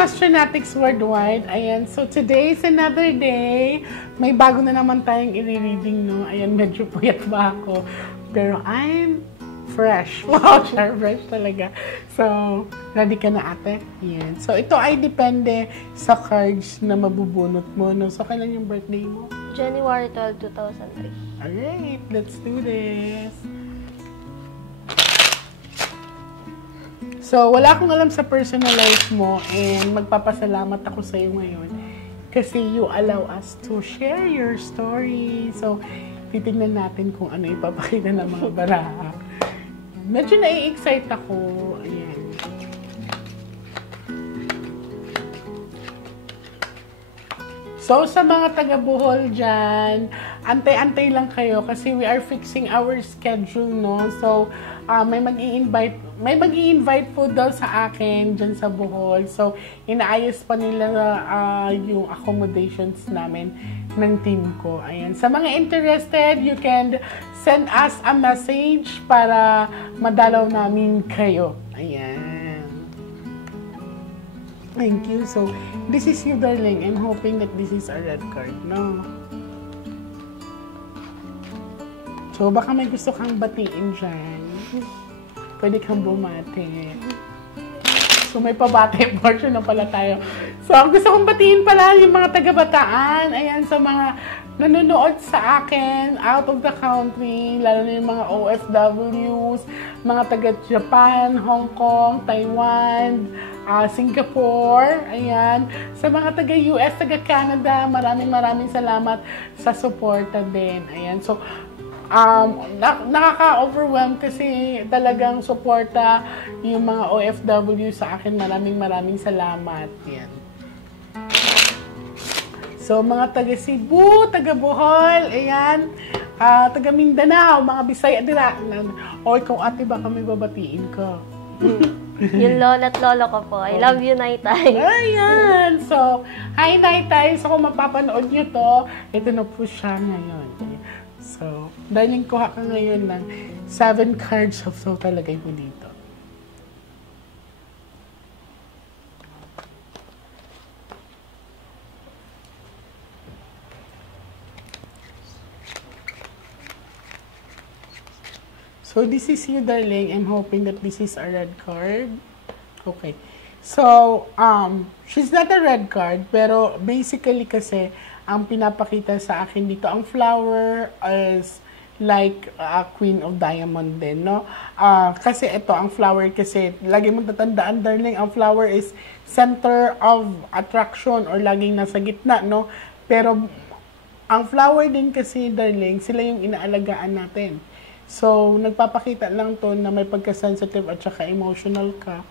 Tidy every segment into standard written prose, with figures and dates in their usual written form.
Nostranatics Worldwide. Ayan, so today is another day. May bago na naman tayong i-reading, no? Ayan, medyo puyat ba ako. Pero I'm fresh. Wow, fresh talaga. So, ready ka na ate? Ayan. So, ito ay depende sa cards na mabubunot mo, no? So, kailan yung birthday mo? January 12, 2003. Alright, let's do this. So, wala akong alam sa personal life mo and magpapasalamat ako sa iyo ngayon kasi you allow us to share your story. So, titignan natin kung ano ipapakita ng mga baraha. Medyo nai-excite ako. Ayan. So, sa mga taga-Bohol dyan, antay-antay lang kayo kasi we are fixing our schedule, no? So, may mag-i-invite po daw sa akin dyan sa Bohol. So, inaayos pa nila yung accommodations namin ng team ko. Ayan. Sa mga interested, you can send us a message para madalaw namin kayo. Ayan. Thank you. So, this is you, darling. I'm hoping that this is a red card, no? So, baka may gusto kang batiin dyan. Pwede kang bumati. So, may pabati portion na pala tayo. So, ang gusto kong batiin pala yung mga taga-Bataan. Ayan, sa mga nanonood sa akin out of the country, lalo na yung mga OFWs, mga taga-Japan, Hong Kong, Taiwan, Singapore, ayan. Sa mga taga-US, taga-Canada, maraming salamat sa suporta din. Ayan, so, nakaka-overwhelm kasi talagang suporta yung mga OFW sa akin. Maraming salamat. Yan. So, mga taga-Cebu, taga-Bohol, ayan, taga-Mindanao, mga Bisaya, dira. O, ikaw ate, baka may babatiin ka. Yung lola at lolo ko po. I love you, Naitay. Ayan. So, hi, Naitay. So, kung mapapanood nyo to, ito na po siya ngayon. So, darling, kuha ka ngayon ng 7 cards of so talagay mo dito. So, this is you, darling. I'm hoping that this is a red card. Okay. So, she's not a red card, pero basically kasi, ang pinapakita sa akin dito, ang flower is like a queen of diamond din, no? Kasi ito, ang flower kasi, lagi mong tatandaan, darling, ang flower is center of attraction or laging nasa gitna, no? Pero, ang flower din kasi, darling, sila yung inaalagaan natin. So, nagpapakita lang to na may pagka-sensitive at saka emotional ka.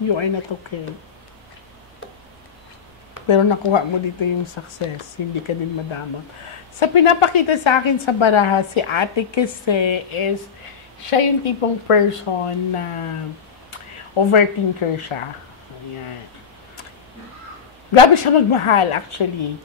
You are not okay. Pero nakuha mo dito yung success. Hindi ka din madamot. Sa pinapakita sa akin sa baraha, si ate kasi is, siya yung tipong person na overthinker siya. Ayan. Grabe siya magmahal, actually.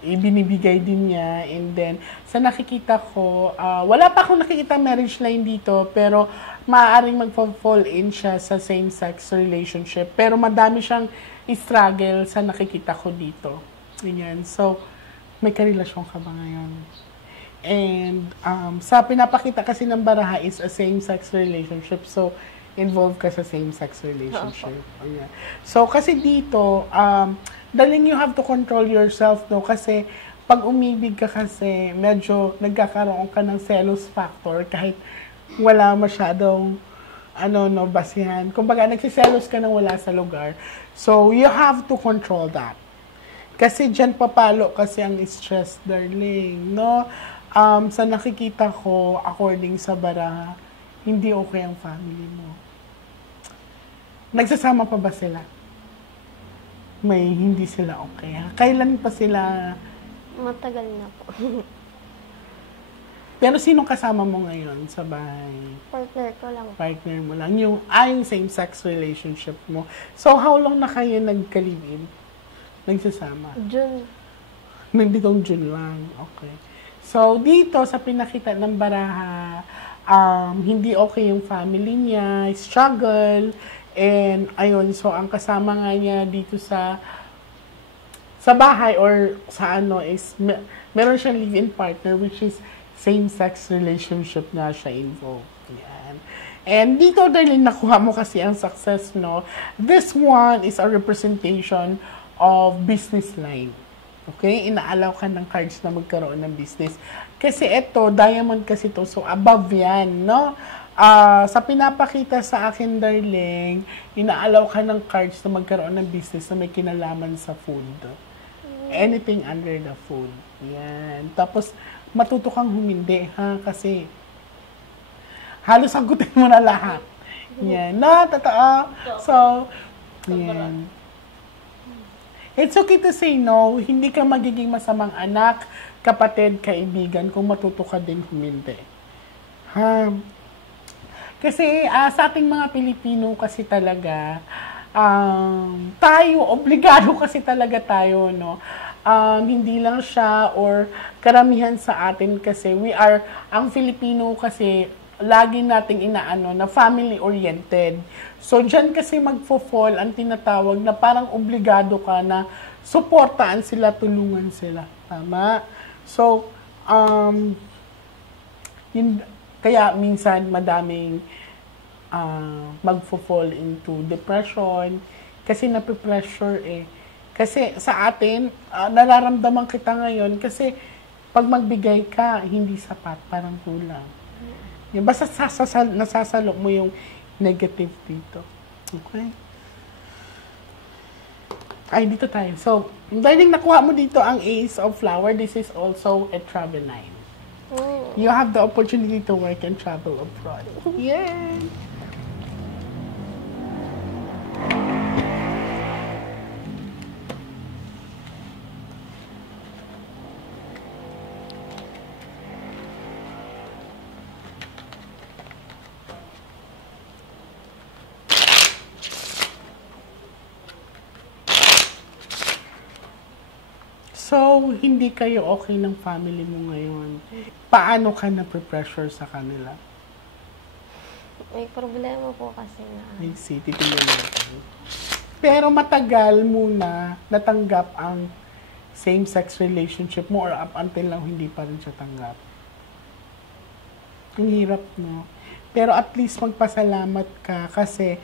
Ibinibigay din niya. And then, sa nakikita ko, wala pa akong nakikita marriage line dito, pero maaaring mag-fall in siya sa same-sex relationship. Pero madami siyang struggle sa nakikita ko dito. Ganyan. So, may karelasyon ka ba ngayon? And, sa pinapakita kasi ng baraha is a same-sex relationship. So, involved ka sa same-sex relationship. Ganyan. So, kasi dito, darling, you have to control yourself, no? Kasi, pag umibig ka kasi, medyo nagkakaroon ka ng selos factor kahit wala masyadong basihan. Kumbaga, nagsiselos ka nang wala sa lugar. So, you have to control that. Kasi dyan papalo kasi ang stress, darling, no? Sa nakikita ko, according sa baraha, hindi okay ang family mo. Nagsasama pa ba sila? May hindi sila okay, ha? Kailan pa sila? Matagal na po. Pero sinong kasama mo ngayon sa bahay? Partner ko lang. Partner mo lang. Yung same-sex relationship mo. So, how long na kayo nagka-live-in? Nagsasama? June. Nanditong June lang. Okay. So, dito sa pinakita ng baraha, hindi okay yung family niya, struggle, And, ayun, so ang kasama nga niya dito sa bahay or sa ano is, meron siyang live-in partner which is same-sex relationship nga siya involved. Yan. And dito, darling, nakuha mo kasi ang success, no? This one is a representation of business line. Okay? Inaalaw ka ng cards na magkaroon ng business. Kasi ito, diamond kasi to, so above yan, no? Sa pinapakita sa akin, darling, inaalaw ka ng cards na magkaroon ng business na may kinalaman sa food. Anything under the food. Yan. Tapos, matuto kang humindi, ha? Kasi, halos sagutin mo na lahat. Yan. No, totoo. So, yan. It's okay to say no. Hindi ka magiging masamang anak, kapatid, kaibigan, kung matuto ka din humindi. Ha? Kasi, sa ating mga Pilipino kasi talaga, tayo, obligado kasi talaga tayo, no? Hindi lang siya or karamihan sa atin kasi ang Filipino kasi, lagi nating inaano na family-oriented. So, dyan kasi magfo-fall ang tinatawag na parang obligado ka na suportaan sila, tulungan sila. Tama? So, kaya minsan madaming magfo-fall into depression kasi nape-pressure eh. Kasi sa atin, nararamdaman kita ngayon kasi pag magbigay ka, hindi sapat, parang kulang. Yan, basta nasasalo mo yung negative dito. Okay? Ay, dito tayo. So, dahil nakuha mo dito ang Ace of Flower, this is also a travel line. You have the opportunity to work and travel abroad. Yay! So, hindi kayo okay ng family mo ngayon. Paano ka na-pressure sa kanila? May problema po kasi na. I see, titignan natin. Pero matagal muna natanggap ang same-sex relationship mo or up until now hindi pa rin siya tanggap. Ang hirap, no? Pero at least magpasalamat ka kasi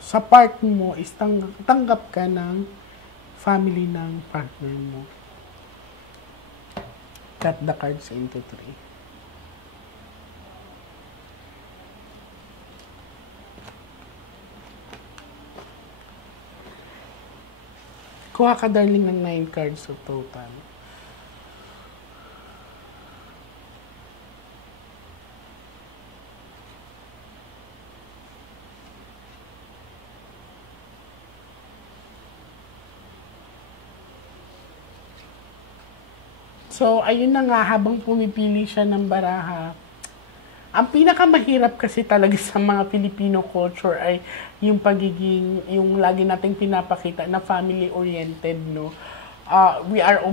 sa part mo is tanggap ka ng family ng partner mo. Cut the cards into 3. Kuha ka, darling, ng 9 cards of total. So, ayun na nga, habang pumipili siya ng baraha, ang pinakamahirap kasi talaga sa mga Filipino culture ay yung yung lagi nating pinapakita na family-oriented, no? We are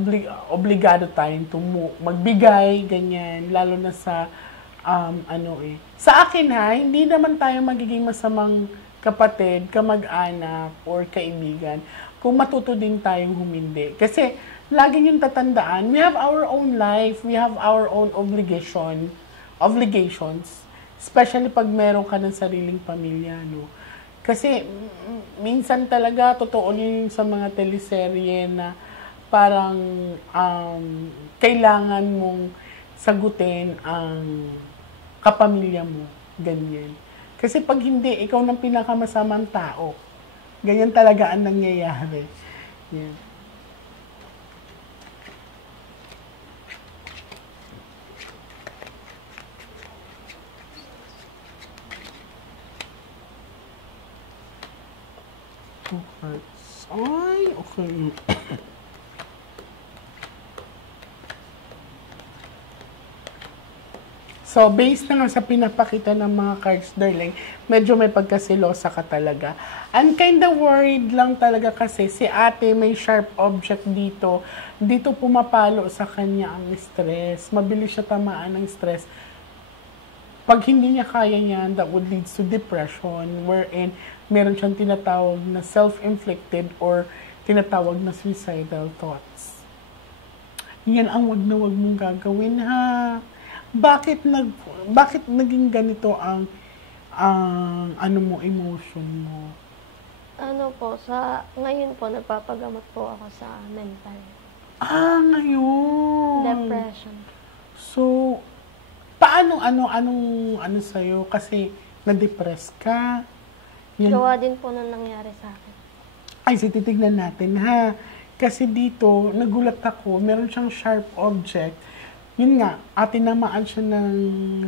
obligado tayong magbigay, ganyan, lalo na sa, Sa akin ha, hindi naman tayo magiging masamang kapatid, kamag-anak, or kaibigan kung matuto din tayong humindi. Kasi, lagi yung tatandaan, we have our own life, we have our own obligations, especially pag meron ka ng sariling pamilya, no? Kasi, minsan talaga, totoo yun sa mga teleserye na parang kailangan mong sagutin ang kapamilya mo, ganyan. Kasi pag hindi, ikaw ng pinakamasamang tao. Ganyan talaga ang nangyayari. Yeah. Ay, okay. So, based na nga sa pinapakita ng mga cards, darling, medyo may pagkasilosa ka talaga. And kinda worried lang talaga kasi si ate may sharp object dito. Dito pumapalo sa kanya ang stress. Mabilis siya tamaan ng stress. Pag hindi niya kaya yan, that would lead to depression, wherein meron siyang tinatawag na self-inflicted or tinatawag na suicidal thoughts. Yan ang wag na wag mong gagawin, ha? Bakit naging ganito ang ano mo, emotion mo? Ano po, ngayon po, nagpapagamot po ako sa mental. Ngayon. Depression. So, anong sa'yo? Kasi, na-depress ka. Yan. Gawa din po nung nangyari sa akin. Ay, titignan natin, ha? Kasi dito, nagulat ako, meron siyang sharp object. Yun nga, tinamaan siya ng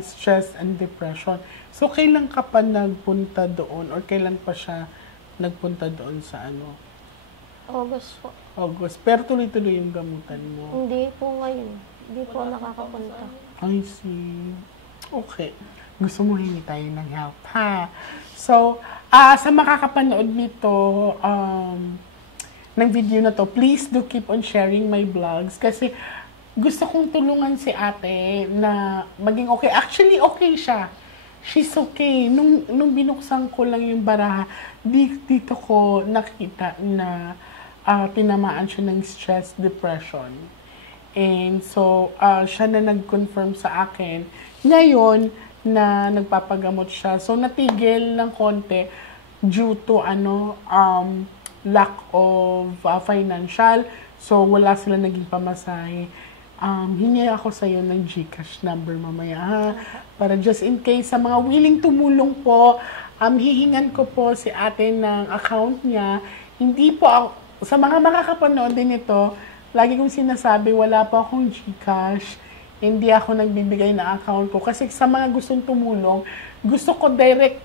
stress and depression. So, kailan ka pa nagpunta doon? Or kailan pa siya nagpunta doon sa ano? August po. August. Pero tuloy-tuloy yung gamutan mo. Hindi po ngayon. Hindi po nakakapunta. I see. Okay. Gusto mo hingi tayo ng help, ha? So, sa makakapanood nito, ng video na to, please do keep on sharing my vlogs kasi gusto kong tulungan si ate na maging okay. Actually, okay siya. She's okay. Nung binuksan ko lang yung baraha, dito ko nakita na tinamaan siya ng stress, depression. And so, siya na nag-confirm sa akin. Ngayon, na nagpapagamot siya. So, natigil ng konti due to lack of financial. So, wala sila naging pamasahe. Hingi ako sa'yo ng GCash number mamaya, ha? Para just in case, sa mga willing tumulong po, hihingan ko po si ate ng account niya. Hindi po ako, sa mga makakapanood din ito, lagi kong sinasabi, wala po akong GCash. Hindi ako nagbibigay ng account ko. Kasi sa mga gustong tumulong, gusto ko direct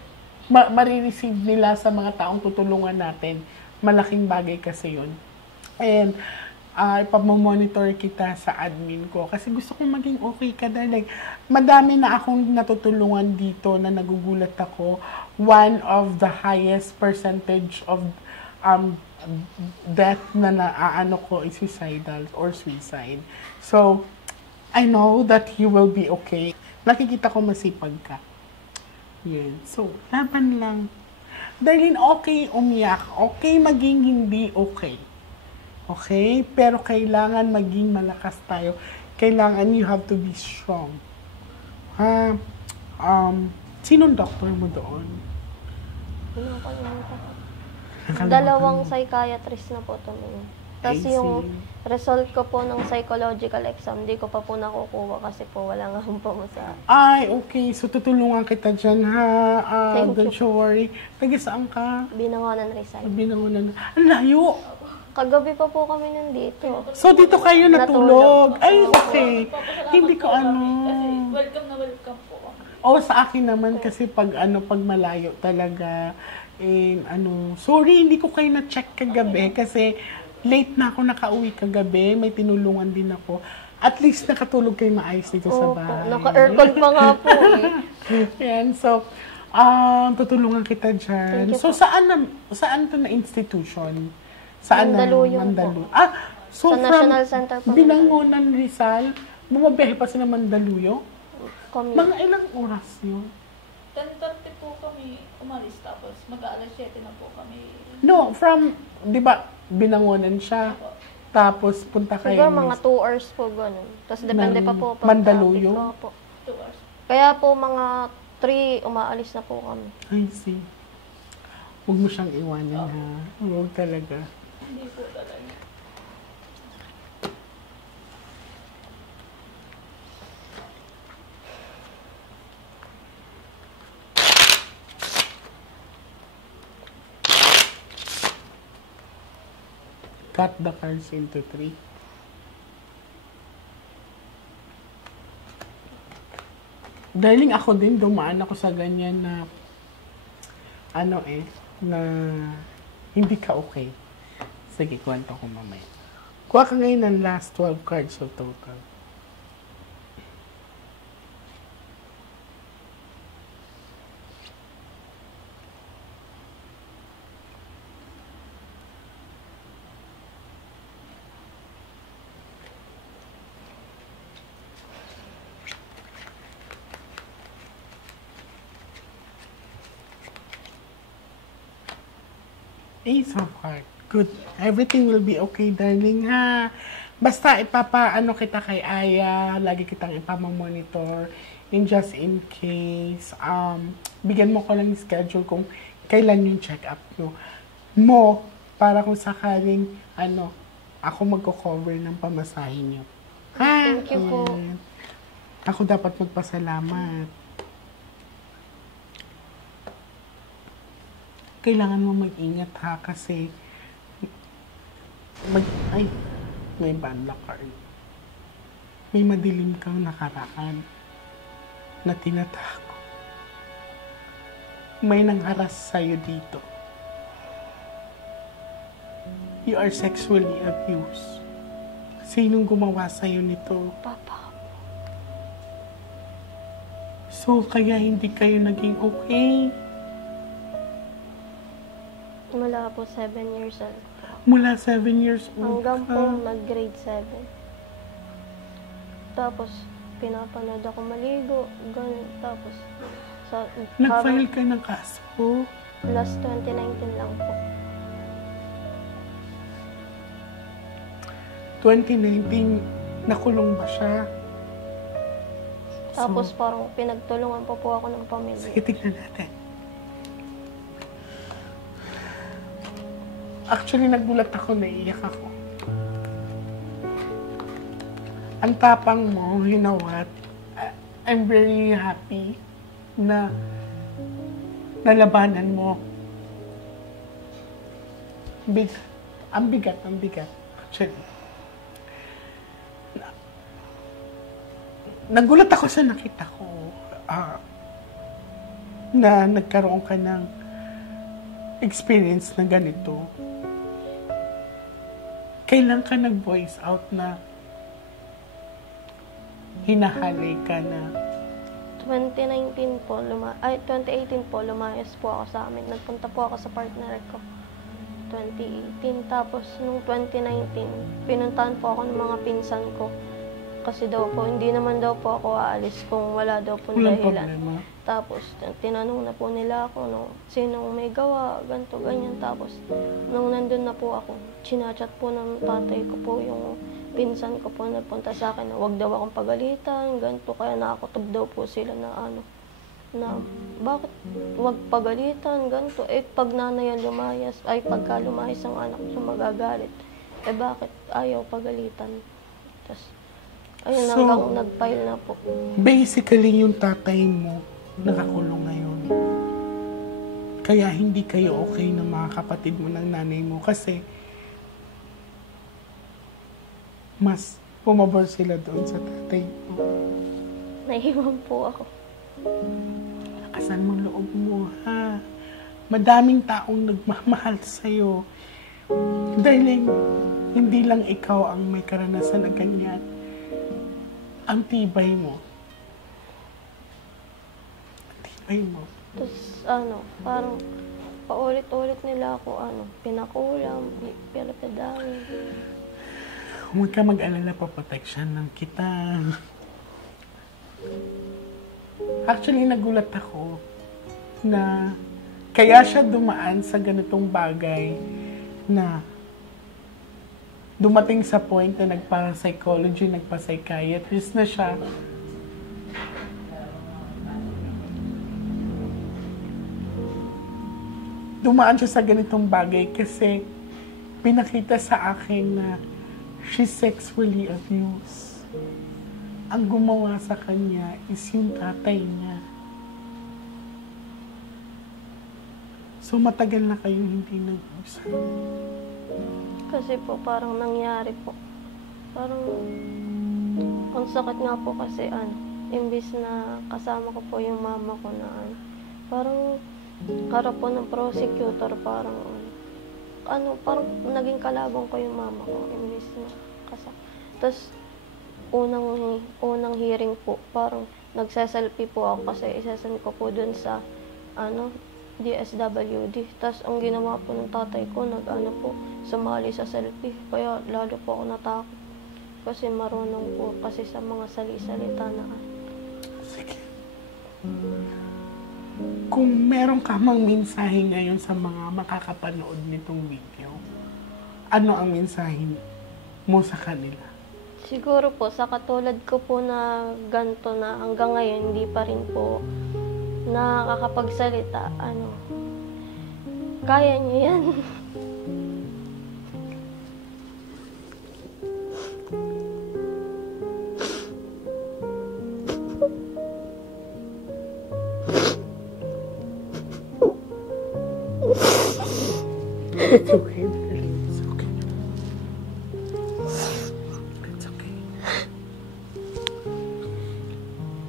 marireceive nila sa mga taong tutulungan natin. Malaking bagay kasi yun. And, ipamomonitor kita sa admin ko. Kasi gusto kong maging okay ka dahil madami na akong natutulungan dito na nagugulat ako. One of the highest percentage of death na naaano ko is suicidal or suicide. So, I know that you will be okay. Nakikita ko masipag ka. Yan. So, laban lang. Dahil okay umiyak, okay maging hindi okay. Okay? Pero kailangan maging malakas tayo. Kailangan you have to be strong. Ha? Sinong doctor mo doon? Dalawang psychiatrist na po tumingin. Tapos yung result ko po ng psychological exam, di ko pa po nakukuha kasi po wala nga po sa... Ay, okay. So, tutulungan kita dyan, ha? Don't you worry. Taga saan ka? Binangonan Rizal. Binangonan. Ang layo! Kagabi pa po kami nandito. So, dito kayo natulog? Ay, okay. Hindi ko Kasi welcome na welcome po. Sa akin naman kasi pag malayo talaga. Sorry, hindi ko kayo na-check kagabi kasi late na ako nakauwi kagabi. May tinulungan din ako. At least nakatulog kayo maayos dito sa bahay. Naka-aircon pa nga po eh. Yan, so, tutulungan kita dyan. So, saan to na institution? Saan Mandaluyong Mandalu? po. So Sa National Center po. Binangonan Rizal, bumabiyahe pa sila Mandaluyong? Commute. Mga ilang oras yun? 10:30 po kami umalis tapos mag-aalas 7 na po kami. No, di ba, binangonan siya. Tapos punta kayo. Siguro mga 2 hours po ganun. Tapos depende pa po. Mandaluyong? Po. 2 hours. Kaya po mga 3 umaalis na po kami. I see. Huwag mo siyang iwanan, ha? Huwag talaga. Hindi po talaga. Cut the cards into 3. Darling, ako din, dumaan ako sa ganyan na na hindi ka okay. Sige, kwento ko mamaya. Kuha ka ngayon ng last 12 cards of total. Ace of Heart. Good. Everything will be okay, darling, ha? Basta ipapaano kita kay Aya, lagi kitang ipamamonitor just in case. Bigyan mo ko lang yung schedule kung kailan yung check-up mo para kung sakaling, ako magko-cover ng pamasahin niyo. Ha? Thank you po. Ako dapat magpasalamat. Kailangan mo mag-ingat, ha, kasi may bad luck card. May madilim kang nakaraan na tinatago. May nangharas sa'yo dito. You are sexually abused. Sinong gumawa sa'yo nito? Papa. So, kaya hindi kayo naging okay? Mula po 7 years old. Mula 7 years old Hanggang ka. po mag-grade 7. Tapos, pinapanood ako maligo, ganun. Tapos, Nag-file ka ng kaso? last 2019 lang po. 2019, nakulong ba siya? Tapos, parang pinagtulungan pa po ako ng pamilya. Sige, tignan natin. Actually, nagulat ako, naiiyak ako. Ang tapang mo, you know what? I'm very happy na nalabanan mo. Ang bigat. Actually. Nagulat ako sa nakita ko na nagkaroon ka ng experience na ganito. Kailan ka nag-voice out na hinahalay ka na? 2019 po, 2018 po, lumayas po ako sa amin. Nagpunta po ako sa partner ko. 2018. Tapos, nung 2019, pinuntahan po ako ng mga pinsan ko. Kasi daw po, hindi naman daw po ako aalis kung wala daw po Walang dahilan. problema. Tapos, tinanong na po nila ako, sinong may gawa, ganito, ganyan. Tapos, nung nandun na po ako, chinachat po ng tatay ko po yung pinsan ko po nagpunta sa akin na wag daw akong pagalitan, ganito. Kaya nakakutob daw po sila na bakit wag pagalitan, ganito. Pag nanay lumayas, pagka lumayas ang anak ko, magagalit. Bakit ayaw pagalitan? Tapos, ayun, hanggang nag-file na po. Basically, yung tatay mo, nakakulong ngayon. Kaya hindi kayo okay ng mga kapatid mo ng nanay mo kasi mas pumabor sila doon sa tatay mo. Naiwan po ako. Lakasan mo loob mo, ha? Madaming taong nagmamahal sa'yo. Darling, hindi lang ikaw ang may karanasan na ganyan. Ang tibay mo. Tapos, parang paulit-ulit nila ako, pinakulam, pinapadamin. Huwag ka mag-alala, paproteksyon ng kita. Actually, nagulat ako na kaya siya dumaan sa ganitong bagay na dumating sa point na nagpa-psychology, nagpa-psychiatrist na siya. Dumaan siya sa ganitong bagay kasi pinakita sa akin na she's sexually abused. Ang gumawa sa kanya is yung tatay niya. So, matagal na kayo hindi nag-usap. Kasi po, parang nangyari po. Parang, ang sakit nga po kasi, imbis na kasama ko po yung mama ko na, parang, harap po ng prosecutor, parang naging kalabang ko yung mama ko, imbis na kasama. Tapos, unang hearing po, parang nagseselfie po ako kasi isasend ko po dun sa, DSWD. Tapos, ang ginawa po ng tatay ko, sumali sa selfie. Kaya, lalo po ako natakot. Kasi marunong po kasi sa mga sali-salita na. Sige. kung meron ka mang mensahe ngayon sa mga makakapanood nitong video, ano ang mensahe mo sa kanila? Siguro po, sa katulad ko po na ganito na hanggang ngayon, hindi pa rin po nakakapagsalita, kaya niyo yan. It's okay, darling. It's okay. It's okay.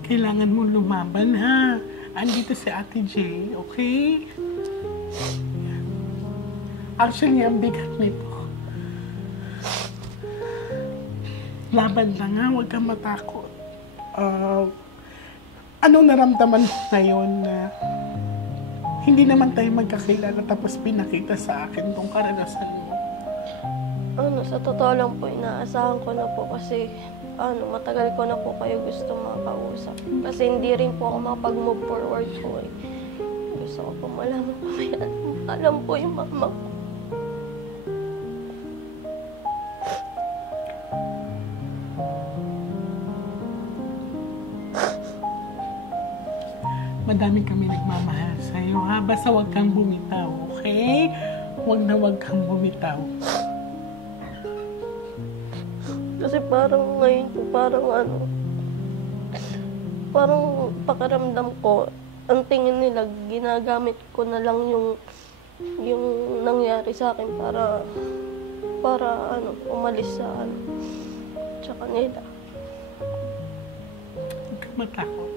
Kailangan mo lumaban, ha? Andito si Ate J, okay? Actually, ang bigat nito. Laban lang, ha? Huwag kang matakot. Anong naramdaman mo ngayon na hindi naman tayo magkakilala tapos pinakita sa akin tong karanasan mo? Sa totoo lang po, inaasahan ko na po kasi matagal ko na po kayo gusto makausap. Kasi hindi rin po ako makapag-move forward po eh. Gusto ko po malaman po yan. Alam po yung mama ko. Madami kami nagmamahal sa'yo, ha? Basta huwag kang bumitaw, okay? Huwag kang bumitaw. Kasi parang ngayon po, parang pakiramdam ko, ang tingin nila, ginagamit ko na lang yung nangyari sa akin para umalis sa tsaka nila. Huwag kang matakot.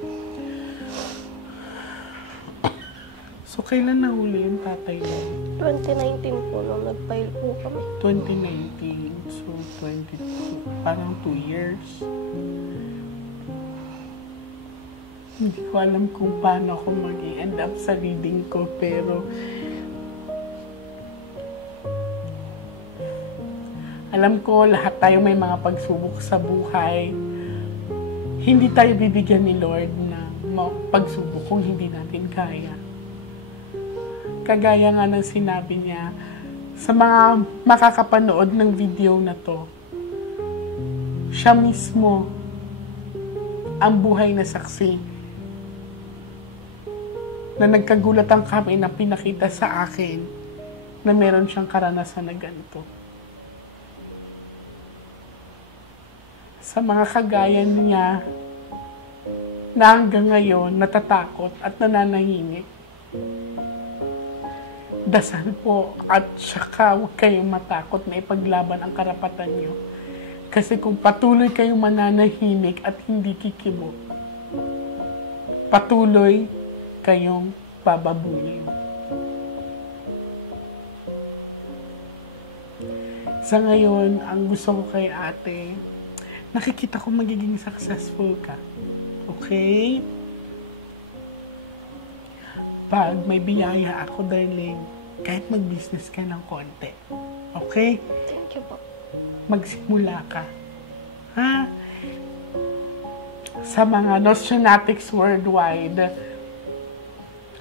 So, kailan nahuli yung tatay mo? 2019 po, nung nag-file po kami. 2019. So, 22. Parang 2 years. Hindi ko alam kung paano ako mag-i-end up sa reading ko, pero alam ko lahat tayo may mga pagsubok sa buhay. Hindi tayo bibigyan ni Lord ng pagsubok kung hindi natin kaya. Kagaya nga ng sinabi niya, sa mga makakapanood ng video na to, siya mismo ang buhay na saksi na nagkagulatan kami na pinakita sa akin na meron siyang karanasan na ganito. Sa mga kagaya niya na hanggang ngayon natatakot at nananahimik, dasal po at saka huwag kayong matakot na ipaglaban ang karapatan nyo. Kasi kung patuloy kayong mananahimik at hindi kikimot, patuloy kayong bababulin. Sa ngayon, ang gusto ko kay ate, nakikita ko magiging successful ka. Okay? Pag may biyaya ako, darling, kahit mag-business ka ng konti. Okay? Thank you po. Magsimula ka. Ha? Sa mga Nostrionatics worldwide,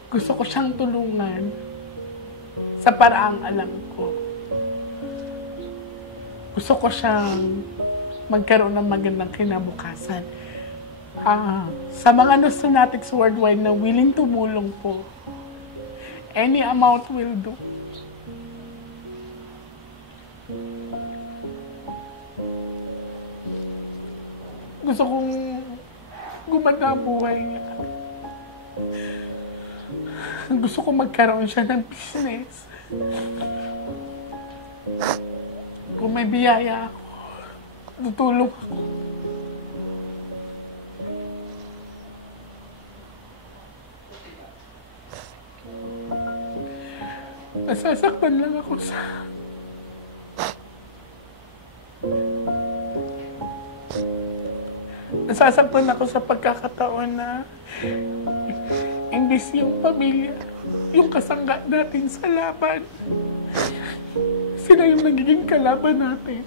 gusto ko siyang tulungan sa paraang alam ko. Gusto ko siyang magkaroon ng magandang kinabukasan. Sa mga Nostrionatics worldwide na willing tumulong po, any amount will do. Gusto kong gumanda ang buhay niya. Gusto kong magkaroon siya ng business. Kung may biyaya ako, tutulong ako. Nasasaktan lang ako sa pagkakataon na imbis yung pamilya, yung kasangga natin sa laban, sila yung nagiging kalaban natin.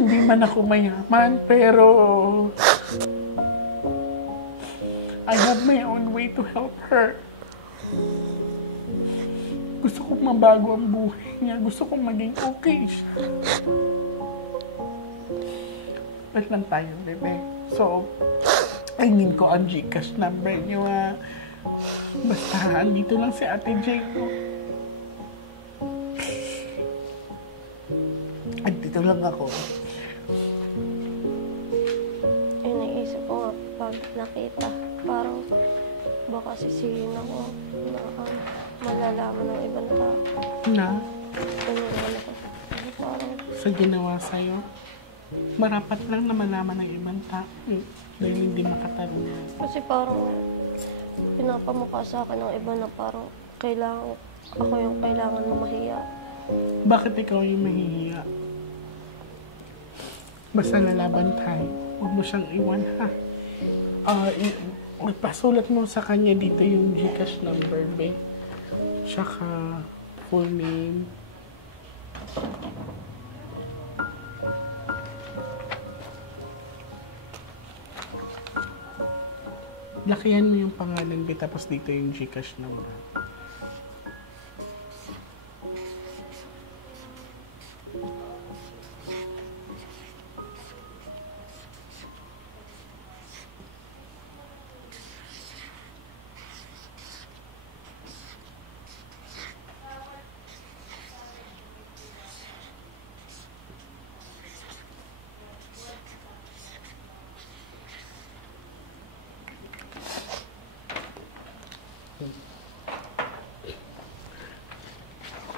Hindi man ako mayaman, pero I have my own way to help her. Gusto kong mabago ang buhay niya. Gusto kong maging okay siya. Wait lang tayo, bebe. So, I mean ko ang Gcash number niyo, ha. Basta, andito lang si Ate Jane ko. Andito lang ako. Naisip ko nga pag nakita, parang baka sisihin ako na malalaman ng ibang tao. Na? Ganyan ako. Parang Sa ginawa sa'yo, marapat lang na malaman ng ibang tao. Dahil hindi makatarungan. kasi parang pinapamukha sa akin ng iba na parang kailangan, ako yung kailangan na mahiya. Bakit ikaw yung mahihiya? Basta lalaban tayo. Huwag mo siyang iwan, ha? Pasulat mo sa kanya dito yung Gcash number, babe. Tsaka full name. Lakihan mo yung pangalan, babe. Tapos dito yung Gcash number.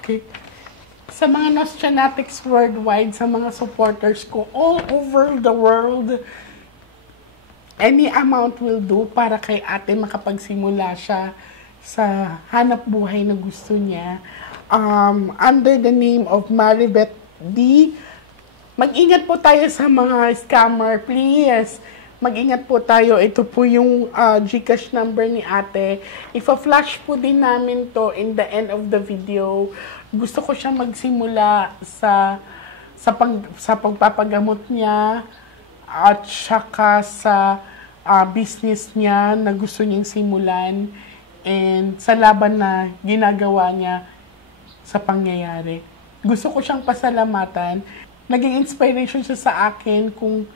Okay. Sa mga Nostranautics worldwide, sa mga supporters ko all over the world, any amount will do para kay ate makapagsimula siya sa hanap buhay na gusto niya. Under the name of Maribeth D. Mag-ingat po tayo sa mga scammer, please. Mag-ingat po tayo. Ito po yung Gcash number ni ate. Ipa-flash po din namin to in the end of the video. Gusto ko siya magsimula sa pagpapagamot niya at saka sa business niya na gusto niyang simulan and sa laban na ginagawa niya sa pangyayari. Gusto ko siyang pasalamatan. Naging inspiration siya sa akin kung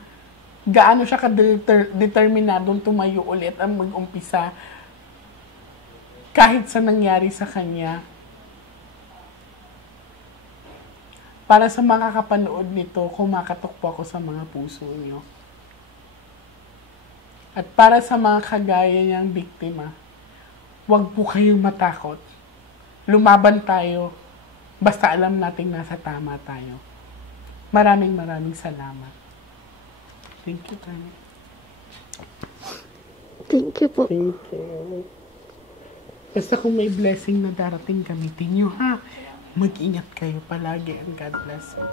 gaano siya ka-determinadong tumayo ulit ang mag-umpisa kahit sa nangyari sa kanya. Para sa mga kapanood nito, kumakatok po ako sa mga puso niyo. At para sa mga kagaya niyang biktima, huwag po kayong matakot. Lumaban tayo, basta alam nating nasa tama tayo. Maraming salamat. Thank you, Tani. Thank you po. Thank you. Basta kung may blessing na darating, gamitin nyo, ha? Mag-ingat kayo palagi and God bless you.